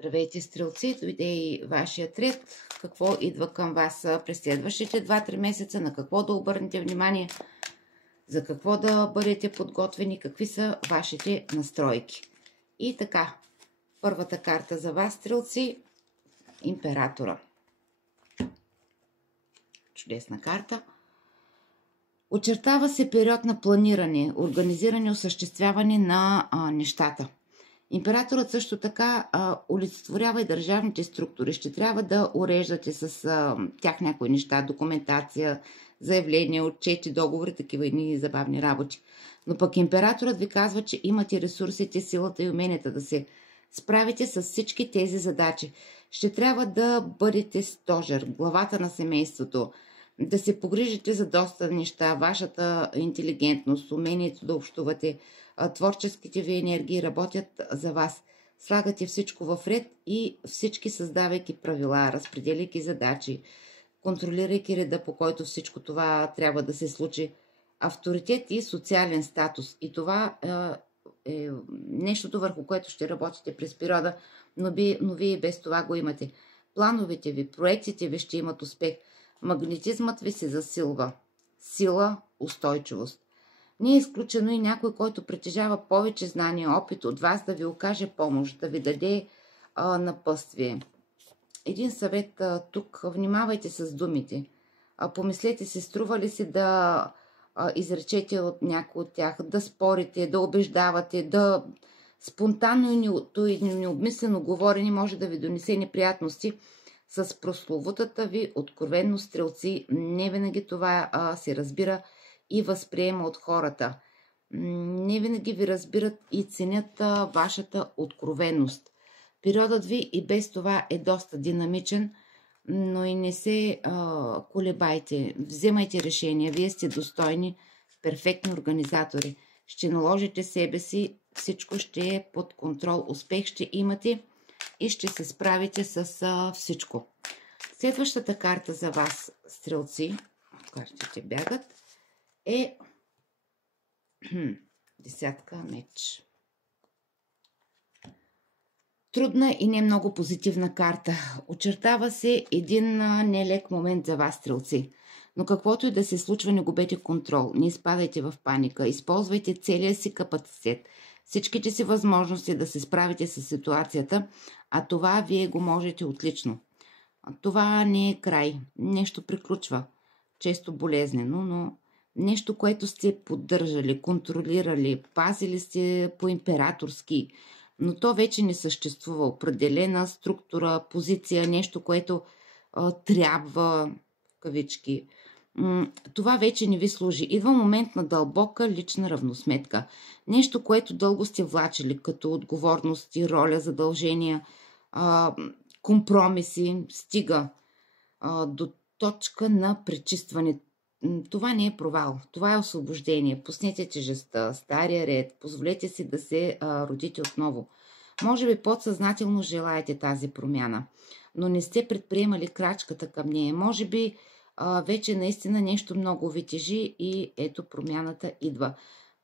Здравейте, стрелци! Дойде и вашият ред. Какво идва към вас през следващите 2-3 месеца? На какво да обърнете внимание? За какво да бъдете подготвени? Какви са вашите настройки? И така, първата карта за вас, стрелци, Императора. Чудесна карта. Очертава се период на планиране, организиране, осъществяване на нещата. Императорът също така олицетворява и държавните структури. Ще трябва да уреждате с тях някои неща, документация, заявления, отчети, договори, такива едни забавни работи. Но пък императорът ви казва, че имате ресурсите, силата и уменията да се справите с всички тези задачи. Ще трябва да бъдете стожер, главата на семейството, да се погрижите за доста неща, вашата интелигентност, умението да общувате, творческите ви енергии работят за вас. Слагате всичко в ред и всички създавайки правила, разпределяйки задачи, контролирайки реда, по който всичко това трябва да се случи. Авторитет и социален статус. И това е нещото, върху което ще работите през периода, но вие без това го имате. Плановете ви, проектите ви ще имат успех. Магнетизмът ви се засилва. Сила, устойчивост. Не е изключено и някой, който притежава повече знания, опит от вас, да ви окаже помощ, да ви даде напътствие. Един съвет тук. Внимавайте с думите. Помислете се, струва ли си да изречете от някой от тях, да спорите, да убеждавате, да спонтанно и необмислено говорене може да ви донесе неприятности с прословутата ви откровенност, стрелци. Не винаги това се разбира и възприема от хората. Не винаги ви разбират и ценят вашата откровенност. Периодът ви и без това е доста динамичен, но и не се колебайте. Вземайте решения. Вие сте достойни, перфектни организатори. Ще наложите себе си, всичко ще е под контрол. Успех ще имате и ще се справите с всичко. Следващата карта за вас, стрелци, картите бягат, е десятка меч. Трудна и не много позитивна карта. Очертава се един нелек момент за вас, стрелци. Но каквото и да се случва, не губете контрол. Не изпадайте в паника. Използвайте целия си капацитет. Всичките си възможности да се справите с ситуацията, а това вие го можете отлично. Това не е край. Нещо приключва. Често болезнено, но нещо, което сте поддържали, контролирали, пазили сте по-императорски, но то вече не съществува. Определена структура, позиция, нещо, което трябва, кавички. Това вече не ви служи. Идва момент на дълбока лична равносметка. Нещо, което дълго сте влачили, като отговорности, роля, задължения, компромиси, стига до точка на пречистване. Това не е провал, това е освобождение. Пуснете тежестта, стария ред, позволете си да се родите отново. Може би подсъзнателно желаете тази промяна, но не сте предприемали крачката към нея. Може би вече наистина нещо много ви тежи и ето промяната идва.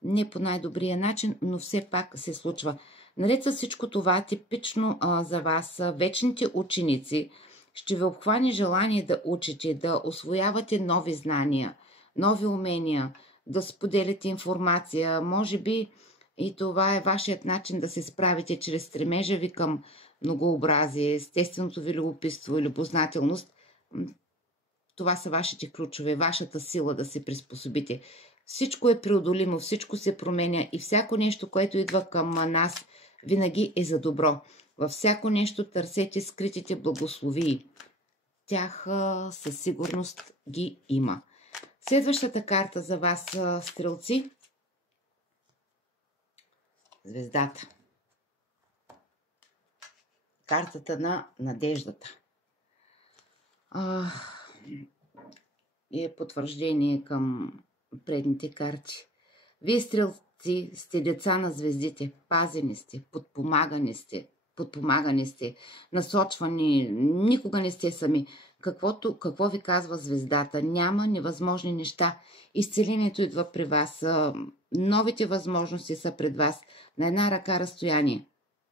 Не по най-добрия начин, но все пак се случва. Наред с всичко това, типично за вас, вечните ученици, ще ви обхване желание да учите, да усвоявате нови знания, нови умения, да споделяте информация. Може би и това е вашият начин да се справите чрез стремежа ви към многообразие, естественото ви любопитство и любознателност. Това са вашите ключове, вашата сила да се приспособите. Всичко е преодолимо, всичко се променя и всяко нещо, което идва към нас, винаги е за добро. Във всяко нещо търсете скритите благословии. Тях със сигурност ги има. Следващата карта за вас, стрелци. Звездата. Картата на надеждата. Е потвърждение към предните карти. Вие, стрелци, сте деца на звездите. Пазени сте, подпомагани сте, насочвани, никога не сте сами. Какво ви казва звездата? Няма невъзможни неща. Изцелението идва при вас. Новите възможности са пред вас. На една ръка разстояние.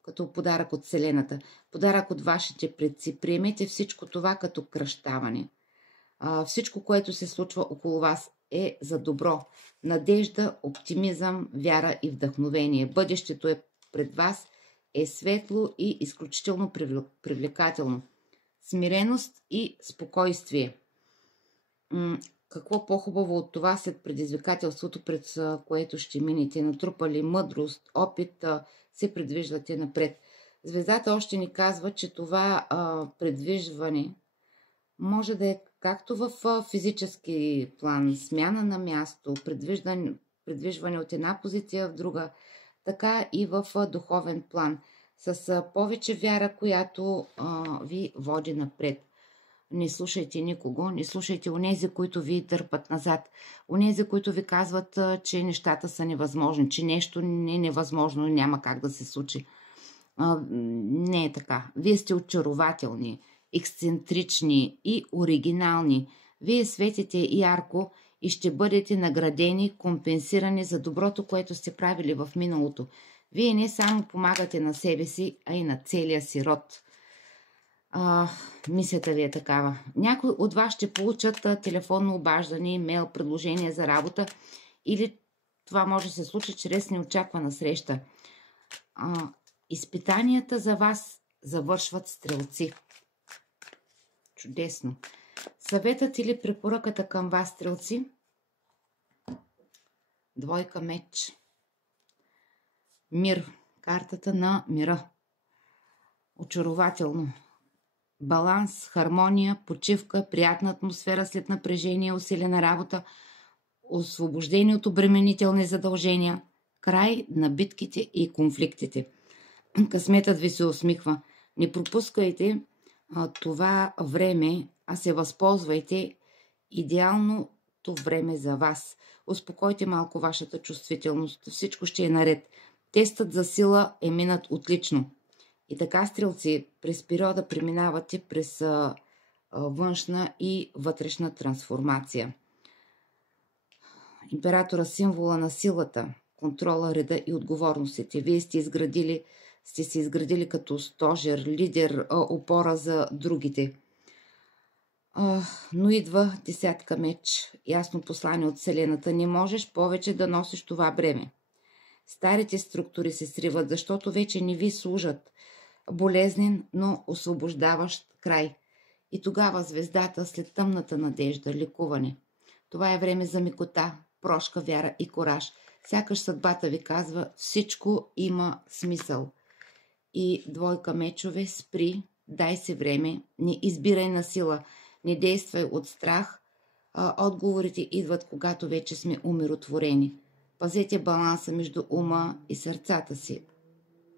като подарък от Вселената, подарък от вашите предци. Приемете всичко това като кръщаване. Всичко, което се случва около вас, е за добро. Надежда, оптимизъм, вяра и вдъхновение. Бъдещето е пред вас, е светло и изключително привлекателно. Смиреност и спокойствие. Какво по-хубаво от това след предизвикателството, пред което ще минете? Натрупали мъдрост, опит, се предвиждате напред. Звездата още ни казва, че това предвижване може да е както в физически план, смяна на място, предвижване от една позиция в друга, така и в духовен план, с повече вяра, която ви води напред. Не слушайте никого, не слушайте онези, които ви дърпат назад, онези, които ви казват, че нещата са невъзможни, че нещо не е невъзможно, няма как да се случи. Не е така. Вие сте очарователни, ексцентрични и оригинални. Вие светите ярко и ще бъдете наградени, компенсирани за доброто, което сте правили в миналото. Вие не само помагате на себе си, а и на целия си род. Мисията ви е такава. Някои от вас ще получат телефонно обаждане, имейл, предложение за работа, или това може да се случи чрез неочаквана среща. Изпитанията за вас завършват, стрелци. Чудесно. Съветът или препоръката към вас, стрелци? Двойка меч. Мир. Картата на мира. Очарователно. Баланс, хармония, почивка, приятна атмосфера след напрежение, усилена работа, освобождение от обременителни задължения, край на битките и конфликтите. Късметът ви се усмихва. Не пропускайте това време, а се възползвайте идеалното време за вас. Успокойте малко вашата чувствителност. Всичко ще е наред. Тестът за сила е минат отлично. И така, стрелци, през периода преминавате през външна и вътрешна трансформация. Императора, символа на силата, контрола, реда и отговорностите. Вие сте се изградили като стожер, лидер, опора за другите. Но идва десятка меч, ясно послание от Вселената. Не можеш повече да носиш това бреме. Старите структури се сриват, защото вече не ви служат. Болезнен, но освобождаващ край. И тогава звездата, след тъмната надежда, лекуване. Това е време за мекота, прошка, вяра и кораж. Сякаш съдбата ви казва, всичко има смисъл. И двойка мечове, спри, дай се време, не избирай на сила, не действай от страх. Отговорите идват, когато вече сме умиротворени. Пазете баланса между ума и сърцата си.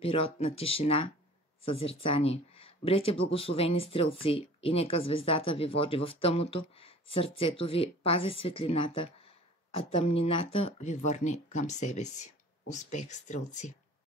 Период на тишина, съзерцание. Бъдете благословени, стрелци, и нека звездата ви води в тъмното, сърцето ви пази светлината, а тъмнината ви върне към себе си. Успех, стрелци!